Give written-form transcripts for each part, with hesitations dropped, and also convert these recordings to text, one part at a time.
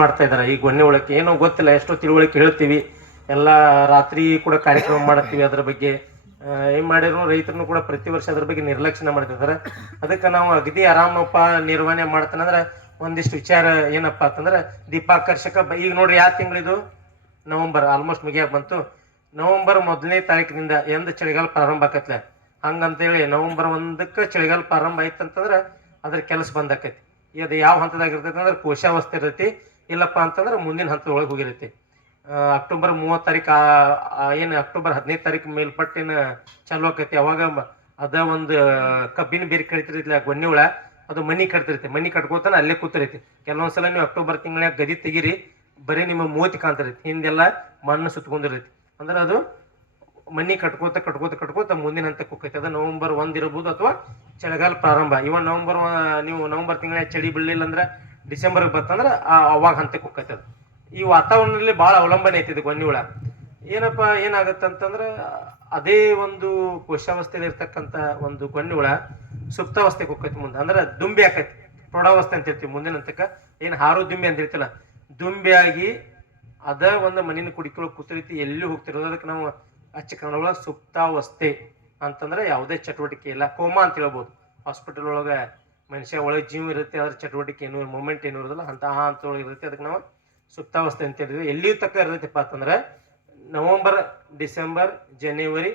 ಮಾಡ್ತಾ ಇದ್ದಾರೆ. ಈ ಗೊನ್ನೆ ಉಳಕ್ಕೆ ಏನೋ ಗೊತ್ತಿಲ್ಲ, ಎಷ್ಟೋ ತಿಳುವಳಿಕೆ ಹೇಳ್ತೀವಿ, ಎಲ್ಲ ರಾತ್ರಿ ಕೂಡ ಕಾರ್ಯಕ್ರಮ ಮಾಡ್ತೀವಿ. ಅದ್ರ ಬಗ್ಗೆ ಏನ್ ಮಾಡಿದ್ರು ರೈತರನ್ನು ಕೂಡ ಪ್ರತಿ ವರ್ಷ ಅದ್ರ ಬಗ್ಗೆ ನಿರ್ಲಕ್ಷ್ಯ ಮಾಡ್ತಿರ್ತಾರೆ. ಅದಕ್ಕೆ ನಾವು ಅಗದಿ ಆರಾಮಪ್ಪ ನಿರ್ವಹಣೆ ಮಾಡ್ತಾನಂದ್ರೆ ಒಂದಿಷ್ಟು ವಿಚಾರ ಏನಪ್ಪಾ ಅಂತಂದ್ರೆ ದೀಪಾಕರ್ಷಕ. ಈಗ ನೋಡ್ರಿ ಯಾವ ತಿಂಗಳಿದು, ನವೆಂಬರ್ ಆಲ್ಮೋಸ್ಟ್ ಮುಗಿಯಾಕ ಬಂತು. ನವೆಂಬರ್ 1ನೇ ತಾರೀಕಿನಿಂದ ಎಂದ ಚಳಿಗಾಲ ಪ್ರಾರಂಭ ಆಕತ್ಲೆ, ಹಂಗಂತೇಳಿ ನವೆಂಬರ್ 1ಕ್ಕೆ ಚಳಿಗಾಲ ಪ್ರಾರಂಭ ಆಯ್ತಂತಂದ್ರೆ ಅದ್ರ ಕೆಲಸ ಬಂದಾಕೈತಿ. ಇದು ಯಾವ ಹಂತದಾಗಿರ್ತೈತಿ ಅಂದ್ರೆ ಕೋಶಾವಸ್ಥೆ ಇರ್ತೈತಿ, ಇಲ್ಲಪ್ಪ ಅಂತಂದ್ರೆ ಮುಂದಿನ ಹಂತದೊಳಗೆ ಹೋಗಿರುತ್ತೆ. ಅಕ್ಟೋಬರ್ 30 ತಾರೀಕು ಏನು ಅಕ್ಟೋಬರ್ 15 ತಾರೀಕು ಮೇಲ್ಪಟ್ಟಿನ ಚಾಲು ಆಕೈತಿ. ಅವಾಗ ಅದ ಒಂದು ಕಬ್ಬಿನ ಬೇರೆ ಕಡಿತಿರೈತಿಲ್ಲ ಗೊನ್ನೆ ಹುಳ, ಅದು ಮನಿ ಕಟ್ತಿರೈತಿ. ಮನಿ ಕಟ್ಕೋತಾನ ಅಲ್ಲೇ ಕೂತಿರೈತಿ. ಕೆಲವೊಂದ್ಸಲ ನೀವು ಅಕ್ಟೋಬರ್ ತಿಂಗಳಾಗ ಗದಿ ತೆಗೀರಿ, ಬರೀ ನಿಮ್ಮ ಮೂತಿ ಕಾಣ್ತಿರೈತಿ, ಹಿಂದೆಲ್ಲ ಮಣ್ಣು ಸುತ್ತಕೊಂಡಿರೈತಿ. ಅಂದ್ರೆ ಅದು ಮನಿ ಕಟ್ಕೋತ ಮುಂದಿನ ಹಂತಕ್ಕೆ ಹೋಗ್ತೈತಿ. ಅದು ನವೆಂಬರ್ 1 ಇರಬಹುದು ಅಥವಾ ಚಳಿಗಾಲ ಪ್ರಾರಂಭ. ನೀವು ನವೆಂಬರ್ ತಿಂಗಳ ಚಳಿ ಬೀಳಲಿಲ್ಲ ಅಂದ್ರೆ ಡಿಸೆಂಬರ್ಗೆ ಬರ್ತಂದ್ರೆ ಅವಾಗ ಹಂತಕ್ಕೆ ಹೋಗ್ತೈತಿ. ಅದು ಈ ವಾತಾವರಣದಲ್ಲಿ ಬಹಳ ಅವಲಂಬನೆ ಐತಿ ಇದು ಗೊನ್ನೆ ಹುಳ. ಏನಪ್ಪ ಏನಾಗತ್ತಂತಂದ್ರೆ ಅದೇ ಒಂದು ಕೋಶಾವಸ್ಥೆಯಲ್ಲಿ ಇರ್ತಕ್ಕಂಥ ಒಂದು ಗೊನ್ನೆ ಹುಳ ಸುಪ್ತಾವಸ್ಥೆಗೆ ಹೋಗ್ತೈತಿ ಮುಂದೆ. ಅಂದ್ರೆ ದುಂಬಿ ಆಕೈತಿ, ಪ್ರೌಢಾವಸ್ಥೆ ಅಂತ ಹೇಳ್ತೀವಿ. ಮುಂದಿನ ಹಂತಕ್ಕೆ ಏನು ಹಾರು ದುಂಬಿ ಅಂತ ಹೇಳ್ತಿಲ್ಲ, ದುಂಬಿ ಆಗಿ ಅದ ಒಂದು ಮಣ್ಣಿನ ಕುಡಿಕೊಳ್ಳೋ ಕೂತೈತಿ, ಎಲ್ಲಿ ಹೋಗ್ತಿರೋದು. ಅದಕ್ಕೆ ನಾವು ಅಚ್ಚ ಕನ್ನಡ ಸುಪ್ತಾವಸ್ಥೆ ಅಂತಂದ್ರೆ ಯಾವುದೇ ಚಟುವಟಿಕೆ ಇಲ್ಲ, ಕೋಮಾ ಅಂತ ಹೇಳ್ಬೋದು. ಹಾಸ್ಪಿಟಲ್ ಒಳಗೆ ಮನುಷ್ಯ ಒಳಗೆ ಜೀವ ಇರುತ್ತೆ, ಅದ್ರ ಚಟುವಟಿಕೆ ಏನು ಮೂಮೆಂಟ್ ಏನು ಇರೋದಿಲ್ಲ, ಹಂತದೊಳಗೆ ಇರುತ್ತೆ. ಅದಕ್ಕೆ ನಾವು ಸುಪ್ತಾವಸ್ಥೆ ಅಂತ ಹೇಳಿದ್ವಿ. ಎಲ್ಲಿಯೂ ತಕ್ಕ ಇರ್ತೈತಿಪ್ಪ ಅಂತಂದ್ರೆ ನವೆಂಬರ್, ಡಿಸೆಂಬರ್, ಜನವರಿ,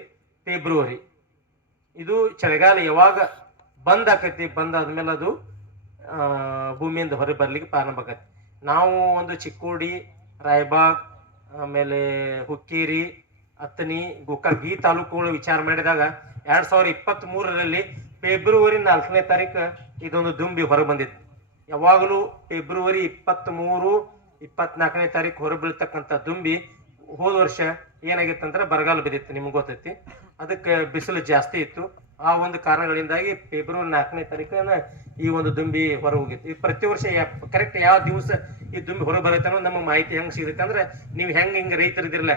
ಫೆಬ್ರವರಿ. ಇದು ಚಳಿಗಾಲ ಯಾವಾಗ ಬಂದ್ ಆಕೈತಿ, ಬಂದಾದ್ಮೇಲೆ ಅದು ಭೂಮಿಯಿಂದ ಹೊರ ಬರ್ಲಿಕ್ಕೆ ಪ್ರಾರಂಭ ಆಕೈತಿ. ನಾವು ಒಂದು ಚಿಕ್ಕೋಡಿ, ರಾಯಬಾಗ್, ಆಮೇಲೆ ಹುಕ್ಕೇರಿ, ಅತ್ತನಿ, ಗೋಕಾಕ್ ಈ ತಾಲೂಕುಗಳು ವಿಚಾರ ಮಾಡಿದಾಗ 2023ರಲ್ಲಿ ಫೆಬ್ರವರಿ 4ನೇ ತಾರೀಕು ಇದೊಂದು ದುಂಬಿ ಹೊರ ಬಂದಿತ್ತು. ಯಾವಾಗಲೂ ಫೆಬ್ರವರಿ 23, 24ನೇ ತಾರೀಕು ಹೊರ ಬೀಳ್ತಕ್ಕಂಥ ದುಂಬಿ ಹೋದ ವರ್ಷ ಏನಾಗಿತ್ತು ಅಂದ್ರೆ ಬರಗಾಲ ಬಿದ್ದಿತ್ತು, ನಿಮ್ಗೆ ಗೊತ್ತೈತಿ. ಅದಕ್ಕೆ ಬಿಸಿಲು ಜಾಸ್ತಿ ಇತ್ತು. ಆ ಒಂದು ಕಾರಣಗಳಿಂದಾಗಿ ಫೆಬ್ರವರಿ 4ನೇ ತಾರೀಕನ್ನ ಈ ಒಂದು ದುಂಬಿ ಹೊರ ಹೋಗಿತ್ತು. ಈ ಪ್ರತಿ ವರ್ಷ ಕರೆಕ್ಟ್ ಯಾವ ದಿವಸ ಈ ದುಂಬಿ ಹೊರ ಬರುತ್ತೆ ಅನ್ನೋದು ನಮಗೆ ಮಾಹಿತಿ ಹೆಂಗೆ ಸಿಗುತ್ತೆ ಅಂದ್ರೆ, ನೀವು ಹಿಂಗೆ ರೈತರಿದಿರಲ್ಲ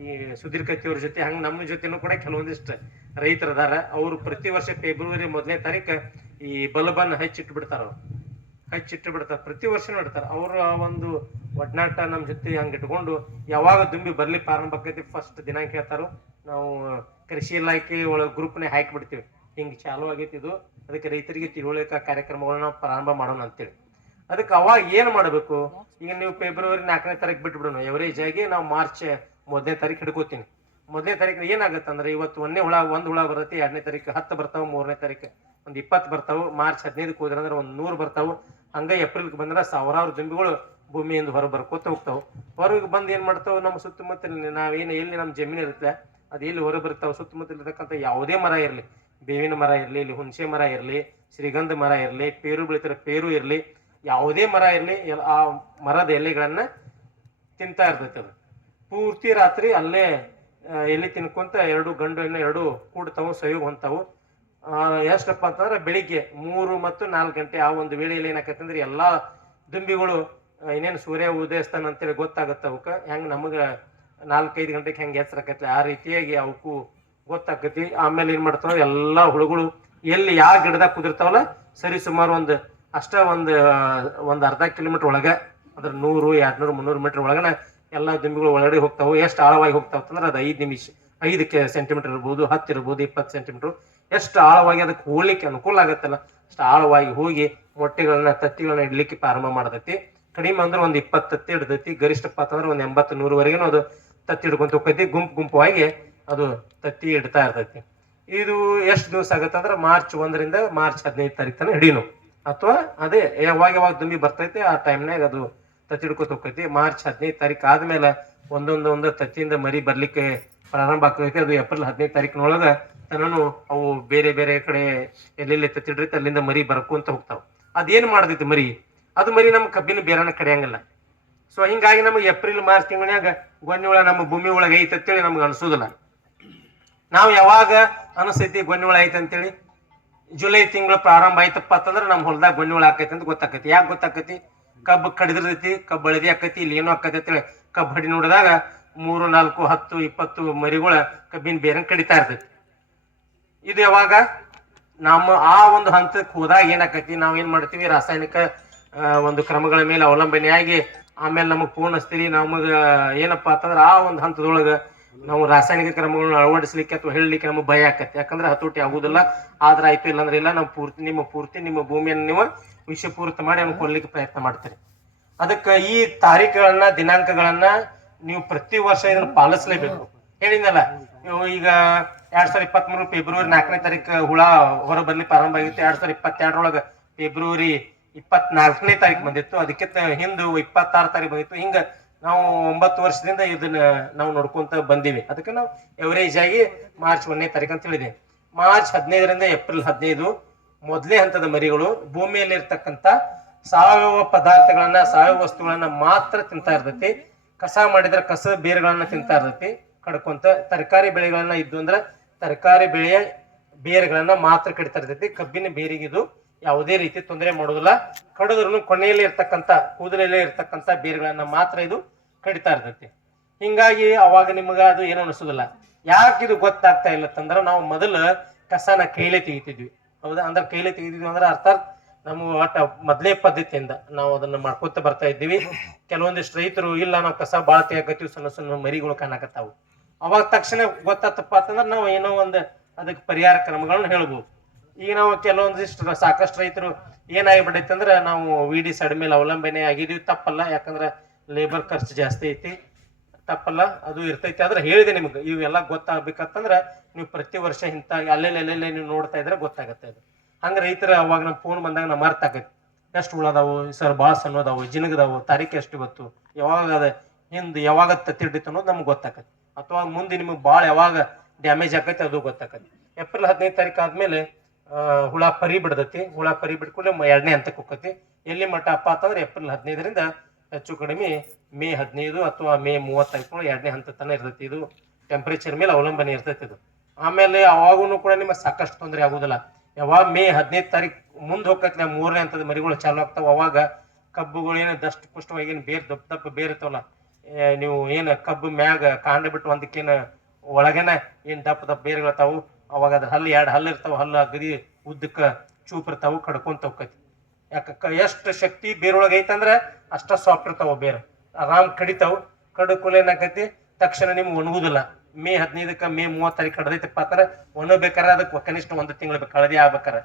ಈ ಸುಧೀರ್ ಕತ್ತಿಯವ್ರ ಜೊತೆ, ಹಂಗೆ ನಮ್ಮ ಜೊತೆನೂ ಕೂಡ ಕೆಲವೊಂದಿಷ್ಟು ರೈತರದಾರ. ಅವರು ಪ್ರತಿ ವರ್ಷ ಫೆಬ್ರವರಿ 1ನೇ ತಾರೀಕು ಈ ಬಲ್ಬನ್ನು ಹಚ್ಚಿಟ್ಟು ಬಿಡ್ತಾರ ಪ್ರತಿ ವರ್ಷ ಇಡ್ತಾರೆ. ಅವರ ಒಂದು ಒಡನಾಟ ನಮ್ಮ ಜೊತೆ ಹಂಗೆ ಇಟ್ಕೊಂಡು ಯಾವಾಗ ದುಂಬಿ ಬರ್ಲಿ ಪ್ರಾರಂಭ ಆಕೈತಿ ಫಸ್ಟ್ ದಿನಾಂಕ ಹೇಳ್ತಾರೋ, ನಾವು ಕೃಷಿ ಇಲಾಖೆ ಒಳಗೆ ಗ್ರೂಪ್ನೇ ಹಾಕಿಬಿಡ್ತೀವಿ, ಹಿಂಗೆ ಚಾಲು ಆಗೈತಿ ಇದು, ಅದಕ್ಕೆ ರೈತರಿಗೆ ತಿಳುವಳಿಕೆ ಕಾರ್ಯಕ್ರಮಗಳನ್ನ ನಾವು ಪ್ರಾರಂಭ ಮಾಡೋಣ ಅಂತೇಳಿ. ಅದಕ್ಕೆ ಅವಾಗ ಏನು ಮಾಡಬೇಕು, ಈಗ ನೀವು ಫೆಬ್ರವರಿ 4ನೇ ತಾರೀಕು ಬಿಟ್ಬಿಡೋಣ, ಎವರೇಜ್ ಆಗಿ ನಾವು ಮಾರ್ಚ್ 1ನೇ ತಾರೀಕು ಹಿಡ್ಕೋತೀನಿ. 1ನೇ ತಾರೀಕು ಏನಾಗುತ್ತೆ ಅಂದ್ರೆ, ಇವತ್ತು ಒಂದು ಹುಳ ಬರುತ್ತೆ, 2ನೇ ತಾರೀಕು 10 ಬರ್ತಾವೆ, 3ನೇ ತಾರೀಕು ಒಂದು 20 ಬರ್ತಾವೆ, ಮಾರ್ಚ್ 15ಕ್ಕೆ ಹೋದ್ರೆ ಅಂದ್ರೆ ಒಂದು 100 ಬರ್ತಾವೆ. ಹಂಗೆ ಏಪ್ರಿಲ್ಗೆ ಬಂದ್ರೆ ಸಾವಿರಾರು ದುಂಬಿಗಳು ಭೂಮಿಯಿಂದ ಹೊರ ಬರ್ಕೋತ ಹೋಗ್ತಾವೆ. ಹೊರಗೆ ಬಂದು ಏನು ಮಾಡ್ತಾವೆ, ನಮ್ಮ ಸುತ್ತಮುತ್ತಲ ನಾವೇನು ಎಲ್ಲಿ ನಮ್ಮ ಜಮೀನು ಇರುತ್ತೆ ಅದು ಎಲ್ಲಿ ಹೊರ ಬರ್ತಾವೆ, ಸುತ್ತಮುತ್ತಲ ಇರ್ತಕ್ಕಂಥ ಯಾವುದೇ ಮರ ಇರಲಿ, ಬೇವಿನ ಮರ ಇರಲಿ, ಇಲ್ಲಿ ಹುಣಸೆ ಮರ ಇರಲಿ, ಶ್ರೀಗಂಧ ಮರ ಇರಲಿ, ಪೇರು ಬೆಳಿತಾರೆ ಪೇರು ಇರಲಿ, ಯಾವುದೇ ಮರ ಇರಲಿ, ಆ ಮರದ ಎಲೆಗಳನ್ನ ತಿಂತಾ ಇರ್ತೈತೆ. ಅದು ಪೂರ್ತಿ ರಾತ್ರಿ ಅಲ್ಲೇ ಎಲೆ ತಿನ್ಕೊಂತ ಎರಡು ಗಂಡು ಹೆಣ್ಣು ಎರಡು ಕೂಡ್ತಾವು, ಸಯೋಗ ಹೊಂತಾವು. ಎಷ್ಟಪ್ಪ ಅಂತಂದ್ರೆ ಬೆಳಿಗ್ಗೆ 3 ಮತ್ತು 4 ಗಂಟೆ ಆ ಒಂದು ವೇಳೆಯಲ್ಲಿ ಏನಾಕೈತೆ ಅಂದ್ರೆ ಎಲ್ಲಾ ದುಂಬಿಗಳು ಇನ್ನೇನು ಸೂರ್ಯ ಉದಯಿಸ್ತಾನ ಅಂತೇಳಿ ಗೊತ್ತಾಗತ್ತ ಅವಕ್ಕೆ. ಹೆಂಗೆ ನಮಗೆ 4-5 ಗಂಟೆಗೆ ಹೆಂಗೆ ಎಚ್ಚರಾಕೈತಿ ಆ ರೀತಿಯಾಗಿ ಅವಕ್ಕೂ ಗೊತ್ತಾಕೈತಿ. ಆಮೇಲೆ ಏನ್ ಮಾಡ್ತಾವ, ಎಲ್ಲಾ ಹುಳುಗಳು ಎಲ್ಲಿ ಯಾವ ಗಿಡದಾಗ ಕುದಿರ್ತಾವಲ್ಲ ಸರಿ ಸುಮಾರು ಒಂದು ಅರ್ಧ ಕಿಲೋಮೀಟರ್ ಒಳಗೆ, ಅದ್ರ 100, 200, 300 ಮೀಟರ್ ಒಳಗನ ಎಲ್ಲಾ ದುಂಬಿಗಳು ಒಳಗಡೆ ಹೋಗ್ತಾವೆ. ಎಷ್ಟು ಆಳವಾಗಿ ಹೋಗ್ತಾವ ಅಂತಂದ್ರೆ ಅದು 5 ಸೆಂಟಿಮೀಟರ್ ಇರ್ಬೋದು, 10 ಇರ್ಬೋದು, 20 ಸೆಂಟಿಮೀಟರ್. ಎಷ್ಟು ಆಳವಾಗಿ ಅದಕ್ಕೆ ಹೋಗ್ಲಿಕ್ಕೆ ಅನುಕೂಲ ಆಗತ್ತಲ್ಲ ಅಷ್ಟು ಆಳವಾಗಿ ಹೋಗಿ ತತ್ತಿಗಳನ್ನ ಇಡ್ಲಿಕ್ಕೆ ಪ್ರಾರಂಭ ಮಾಡತೈತಿ. ಕಡಿಮೆ ಅಂದ್ರೆ ಒಂದು 20 ತತ್ತಿ ಇಡ್ತೈತಿ, ಗರಿಷ್ಠಪ್ಪ ಅಂತಂದ್ರೆ ಒಂದು 80-100ವರೆಗೂ ಅದು ತತ್ತಿ ಹಿಡ್ಕೊಂತ ಹೋಗ್ತೈತಿ. ಗುಂಪುವಾಗಿ ಅದು ತತ್ತಿ ಇಡ್ತಾ ಇರ್ತೈತಿ. ಇದು ಎಷ್ಟು ದಿವಸ ಆಗತ್ತೆ ಅಂದ್ರೆ ಮಾರ್ಚ್ 1ರಿಂದ ಮಾರ್ಚ್ 15 ತಾರೀಕು ತನಕ ಹಿಡೀನು, ಅಥವಾ ಅದೇ ಯಾವಾಗ ದುಂಬಿ ಬರ್ತೈತಿ ಆ ಟೈಮ್ನಾಗ ಅದು ತತ್ತಿ ಹಿಡ್ಕೊತ ಹೋಗ್ತೈತಿ. ಮಾರ್ಚ್ 15 ತಾರೀಕು ಆದ್ಮೇಲೆ ಒಂದೊಂದು ತತ್ತಿಯಿಂದ ಮರಿ ಬರ್ಲಿಕ್ಕೆ ಪ್ರಾರಂಭ ಆಗ್ತೈತಿ. ಅದು ಏಪ್ರಿಲ್ 15 ತಾರೀಕಿನೊಳಗ ತನನು ಅವು ಬೇರೆ ಬೇರೆ ಕಡೆ ಎಲ್ಲೆಲ್ಲಿ ತತ್ತಿಡ್ರೈತಿ ಅಲ್ಲಿಂದ ಮರಿ ಬರ್ಕೊಂತ ಹೋಗ್ತಾವ. ಅದೇನ್ ಮಾಡ್ತೈತಿ ಮರಿ, ಅದು ಮರಿ ನಮ್ಮ ಕಬ್ಬಿನ ಬೇರನ ಕಡಿಯಂಗಿಲ್ಲ. ಸೊ ಹಿಂಗಾಗಿ ನಮಗೆ ಏಪ್ರಿಲ್ ಮಾರ್ಚ್ ತಿಂಗಳನ್ಯಾಗ ಗೊನ್ನೆ ಹುಳ ನಮ್ಮ ಭೂಮಿ ಒಳಗೆ ಐತೆ ಅಂತೇಳಿ ನಮ್ಗೆ ಅನ್ಸೋದಿಲ್ಲ. ನಾವು ಯಾವಾಗ ಅನಿಸ್ತೈತಿ ಗೊನ್ನೆ ಹುಳ ಐತೆ ಅಂತೇಳಿ, ಜುಲೈ ತಿಂಗಳು ಪ್ರಾರಂಭ ಆಯ್ತಪ್ಪ ಅಂತಂದ್ರೆ ನಮ್ಮ ಹೊಲದಾಗ ಗೊನ್ನೆ ಹುಳ ಆಕೈತಿ ಅಂತ ಗೊತ್ತಾಕೈತಿ. ಯಾಕೆ ಗೊತ್ತಾಕೈತಿ, ಕಬ್ಬು ಕಡಿದಿರ್ತೈತಿ, ಕಬ್ಬು ಹಳದಿ ಆಕೈತಿ, ಇಲ್ಲಿ ಏನೋ ಆಕೈತಿ ಅಂತೇಳಿ ಕಬ್ಬು ಹಡಿ ನೋಡಿದಾಗ 3, 4, 10, 20 ಮರಿಗಳ ಕಬ್ಬಿನ ಬೇರೆ ಕಡಿತಾ ಇರ್ತೈತಿ. ಇದು ಯಾವಾಗ ನಮ್ಮ ಆ ಒಂದು ಹಂತಕ್ಕೆ ಹೋದಾಗ ಏನಾಕೈತಿ, ನಾವ್ ಏನ್ ಮಾಡ್ತೀವಿ, ರಾಸಾಯನಿಕ ಒಂದು ಕ್ರಮಗಳ ಮೇಲೆ ಅವಲಂಬನೆಯಾಗಿ ಆಮೇಲೆ ನಮಗೆ ಫೋನ್ ಹಚ್ತೀರಿ. ನಮಗೆ ಏನಪ್ಪಾ ಅಂತಂದ್ರೆ ಆ ಒಂದು ಹಂತದೊಳಗೆ ನಾವು ರಾಸಾಯನಿಕ ಕ್ರಮಗಳನ್ನ ಅಳವಡಿಸ್ಲಿಕ್ಕೆ ಅಥವಾ ಹೇಳಲಿಕ್ಕೆ ನಮಗೆ ಭಯ ಆಕತ್ತೆ. ಯಾಕಂದ್ರೆ ಹತೋಟಿ ಆಗುದಿಲ್ಲ. ಆದ್ರೆ ಆಯ್ತು ಇಲ್ಲಾಂದ್ರೆ ಇಲ್ಲ. ನಾವು ನಿಮ್ಮ ಭೂಮಿಯನ್ನು ನೀವು ವಿಷಪೂರಿತ ಮಾಡಿ ಅವ್ನು ಕೊಡ್ಲಿಕ್ಕೆ ಪ್ರಯತ್ನ ಮಾಡ್ತೀರಿ. ಅದಕ್ಕೆ ಈ ತಾರೀಖುಗಳನ್ನ ದಿನಾಂಕಗಳನ್ನ ನೀವು ಪ್ರತಿ ವರ್ಷ ಇದನ್ನ ಪಾಲಿಸಲೇಬೇಕು. ಹೇಳಿದ್ನಲ್ಲ, ಈಗ 2023 ಫೆಬ್ರವರಿ 4ನೇ ತಾರೀಕು ಹುಳ ಹೊರ ಬರ್ಲಿ ಪ್ರಾರಂಭ ಆಗಿತ್ತು. 2022 ಫೆಬ್ರವರಿ 24ನೇ ತಾರೀಕು ಬಂದಿತ್ತು. ಅದಕ್ಕಿಂತ ಹಿಂದೆ 26 ತಾರೀಕು ಬಂದಿತ್ತು. ಹಿಂಗ ನಾವು 9 ವರ್ಷದಿಂದ ಇದನ್ನ ನಾವು ನೋಡ್ಕೊಂತ ಬಂದೀವಿ. ಅದಕ್ಕೆ ನಾವು ಎವರೇಜ್ ಆಗಿ ಮಾರ್ಚ್ 1ನೇ ತಾರೀಕು ಅಂತ ಹೇಳಿದೆ. ಮಾರ್ಚ್ 15ರಿಂದ ಏಪ್ರಿಲ್ 15 ಮೊದಲೇ ಹಂತದ ಮರಿಗಳು ಭೂಮಿಯಲ್ಲಿ ಇರ್ತಕ್ಕಂಥ ಸಾವಯವ ಪದಾರ್ಥಗಳನ್ನ, ಸಾವಯವ ವಸ್ತುಗಳನ್ನ ಮಾತ್ರ ತಿಂತಾ ಇರ್ತೈತಿ. ಕಸ ಮಾಡಿದ್ರೆ ಕಸದ ಬೇರುಗಳನ್ನ ತಿಂತಾ ಇರ್ತೈತಿ. ಕಡ್ಕೊಂತ ತರಕಾರಿ ಬೆಳೆಗಳನ್ನ ಇದ್ದು ಅಂದ್ರೆ ತರಕಾರಿ ಬೆಳೆಯ ಬೇರುಗಳನ್ನ ಮಾತ್ರ ಕಡಿತಾ ಇರ್ತೈತಿ. ಕಬ್ಬಿನ ಬೇರಿಗಿದು ಯಾವುದೇ ರೀತಿ ತೊಂದರೆ ಮಾಡೋದಿಲ್ಲ. ಕಡಿದ್ರು ಕೊನೆಯಲ್ಲಿ ಇರ್ತಕ್ಕಂಥ ಕೂದಲಲ್ಲೇ ಇರ್ತಕ್ಕಂಥ ಬೇರುಗಳನ್ನ ಮಾತ್ರ ಇದು ಕಡಿತಾ ಇರ್ತೈತಿ. ಹಿಂಗಾಗಿ ಅವಾಗ ನಿಮ್ಗ ಅದು ಏನು ಅನಿಸೋದಿಲ್ಲ. ಯಾಕೆ ಇದು ಗೊತ್ತಾಗ್ತಾ ಇಲ್ಲ ಅಂತಂದ್ರೆ ನಾವು ಮೊದಲು ಕಸನ ಕೈಲೇ ತೆಗಿತಿದ್ವಿ. ಹೌದಾ? ಅಂದ್ರೆ ಕೈಲೇ ತೆಗಿತಿದ್ವಿ ಅಂದ್ರೆ ಅರ್ಥಾತ್ ನಮ್ಮ ಒಟ್ಟ ಮೊದಲೇ ಪದ್ಧತಿಯಿಂದ ನಾವು ಅದನ್ನ ಮಾಡ್ಕೊತ ಬರ್ತಾ ಇದ್ದೀವಿ. ಕೆಲವೊಂದಿಷ್ಟು ರೈತರು ಇಲ್ಲ ನಾವು ಕಸ ಬಾಳ ತೆಗಕತ್ತೀವಿ, ಸಣ್ಣ ಸಣ್ಣ ಮರಿಗಳು ಕಾಣಕತ್ತಾವು. ಅವಾಗ ತಕ್ಷಣ ಗೊತ್ತಾತಪ್ಪ ಅಂತಂದ್ರೆ ನಾವು ಏನೋ ಒಂದು ಅದಕ್ಕೆ ಪರಿಹಾರ ಕ್ರಮಗಳನ್ನ ಹೇಳ್ಬೋದು. ಈಗ ನಾವು ಕೆಲವೊಂದಿಷ್ಟು ಸಾಕಷ್ಟು ರೈತರು ಏನಾಗಿಬಿಡೈತೆ ಅಂದ್ರೆ ನಾವು ವಿಡಿ ಸೈಡ್ ಮೇಲೆ ಅವಲಂಬನೆ ಆಗಿದೀವಿ. ತಪ್ಪಲ್ಲ, ಯಾಕಂದ್ರೆ ಲೇಬರ್ ಖರ್ಚು ಜಾಸ್ತಿ ಐತಿ. ತಪ್ಪಲ್ಲ, ಅದು ಇರ್ತೈತಿ. ಆದ್ರೆ ಹೇಳಿದೆ ನಿಮ್ಗೆ ಇವೆಲ್ಲ ಗೊತ್ತಾಗ್ಬೇಕಂತಂದ್ರೆ ನೀವು ಪ್ರತಿ ವರ್ಷ ಇಂಥ ಅಲ್ಲೆಲ್ಲೆಲ್ಲೆಲ್ಲೇ ನೀವು ನೋಡ್ತಾ ಇದ್ರೆ ಗೊತ್ತಾಗತ್ತೆ. ಅದು ಹಂಗ ರೈತರ ಅವಾಗ ನಮ್ಮ ಫೋನ್ ಬಂದಾಗ ನಮ್ಮ ಅರ್ಥ ಆಗೈತಿ. ಎಷ್ಟು ಉಳದಾವು ಸರ್, ಭಾಳ ಸಣ್ಣದಾವು, ಜಿನಗದಾವು, ತಾರೀಕು ಎಷ್ಟು ಇವತ್ತು, ಯಾವಾಗ ಅದ ಹಿಂದೆ ಯಾವಾಗ ತತ್ತಿಡ್ಡಿತ್ತು ಅನ್ನೋದು ನಮ್ಗೆ ಗೊತ್ತಾಕತಿ. ಅಥವಾ ಮುಂದೆ ನಿಮ್ಗೆ ಭಾಳ ಯಾವಾಗ ಡ್ಯಾಮೇಜ್ ಆಕೈತಿ ಅದು ಗೊತ್ತಾಕತಿ. ಏಪ್ರಿಲ್ 15ನೇ ತಾರೀಕು ಆದ್ಮೇಲೆ ಹುಳ ಪರಿ ಬಿಡ್ತೈತಿ. ಹುಳ ಪರಿ ಬಿಟ್ಕೊಂಡ್ರೆ 2ನೇ ಹಂತಕ್ಕೆ ಹೋಗ್ತೈತಿ. ಎಲ್ಲಿ ಮಟ್ಟ ಅಪ್ಪ ಅಂತಂದ್ರೆ ಏಪ್ರಿಲ್ 15ರಿಂದ ಹೆಚ್ಚು ಕಡಿಮೆ ಮೇ 15 ಅಥವಾ ಮೇ 30 2ನೇ ಹಂತ ತನ ಇರ್ತೈತಿ. ಇದು ಟೆಂಪರೇಚರ್ ಮೇಲೆ ಅವಲಂಬನೆ ಇರ್ತೈತಿ ಇದು. ಆಮೇಲೆ ಅವಾಗೂ ಕೂಡ ನಿಮಗೆ ಸಾಕಷ್ಟು ತೊಂದರೆ ಆಗುದಿಲ್ಲ. ಯಾವಾಗ ಮೇ 15ನೇ ತಾರೀಕು ಮುಂದೆ ಹೋಗ್ತೈತಿ, 3ನೇ ಹಂತದ ಮರಿಗಳು ಚಾಲು ಆಗ್ತಾವ. ಅವಾಗ ಕಬ್ಬುಗಳು ಏನು ದಷ್ಟ ಪುಷ್ಟವಾಗಿ ಏನು ಬೇರೆ ದಪ್ಪ ದಪ್ಪ ಬೇರೆ ಇರ್ತಾವಲ್ಲ, ನೀವು ಏನು ಕಬ್ಬು ಮ್ಯಾಗ ಕಾಂಡ ಬಿಟ್ಟು ಒಂದಕ್ಕೇನು ಒಳಗೇನ ಏನು ದಪ್ಪ ದಪ್ಪ ಬೇರೆಗಳಾತಾವು. ಅವಾಗ ಅದ್ರ ಹಲ್ಲು 2 ಹಲ್ಲು ಇರ್ತಾವ. ಹಲ್ಲು ಅಗದಿ ಉದ್ದಕ್ಕ ಚೂಪ್ ಇರ್ತಾವು. ಕಡ್ಕೊಂತ ಹೋಗ್ತೈತಿ. ಯಾಕ ಎಷ್ಟು ಶಕ್ತಿ ಬೇರೊಳಗೆ ಐತಂದ್ರೆ ಅಷ್ಟ ಸಾಫ್ಟ್ ಇರ್ತಾವ ಬೇರೆ. ಆರಾಮ್ ಕಡಿತಾವು. ಕಡ್ಕೂಲ ಏನಾಕೈತಿ ತಕ್ಷಣ ನಿಮ್ಗೆ ಒಣಗುದಿಲ್ಲ. ಮೇ 15ಕ್ಕೆ ಮೇ 30 ತಾರೀಕು ಕಡ್ದೈತಪ್ಪ ಅಂದ್ರೆ ಒಣಬೇಕಾರೆ ಅದಕ್ಕೆ ಕನಿಷ್ಠ 1 ತಿಂಗಳು ಬೇಕು. ಹಳದಿ ಆಗ್ಬೇಕಾರೆ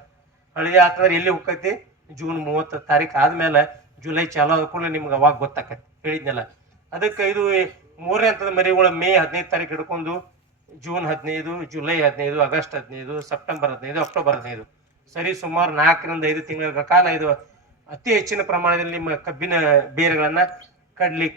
ಹಳದಿ ಆಗ್ತಂದ್ರೆ ಎಲ್ಲಿ ಹೋಗ್ತೈತಿ? ಜೂನ್ 30 ತಾರೀಕು ಆದ್ಮೇಲೆ ಜುಲೈ ಚಾಲು ಆದ್ಕೂಡಲೇ ನಿಮ್ಗೆ ಅವಾಗ ಗೊತ್ತಾಕೈತಿ. ಹೇಳಿದ್ನಲ್ಲ, ಅದಕ್ಕೆ ಇದು 3ನೇ ಹಂತದ ಮರಿಗಳು ಮೇ 15 ತಾರೀಕು ಹಿಡ್ಕೊಂಡು June 15, July 15, August 15, September 15, October 15 ಸರಿ ಸುಮಾರು 4ರಿಂದ 5 ತಿಂಗಳ ಕಾಲ ಇದು ಅತಿ ಹೆಚ್ಚಿನ ಪ್ರಮಾಣದಲ್ಲಿ ನಿಮ್ಮ ಕಬ್ಬಿನ ಬೇರುಗಳನ್ನ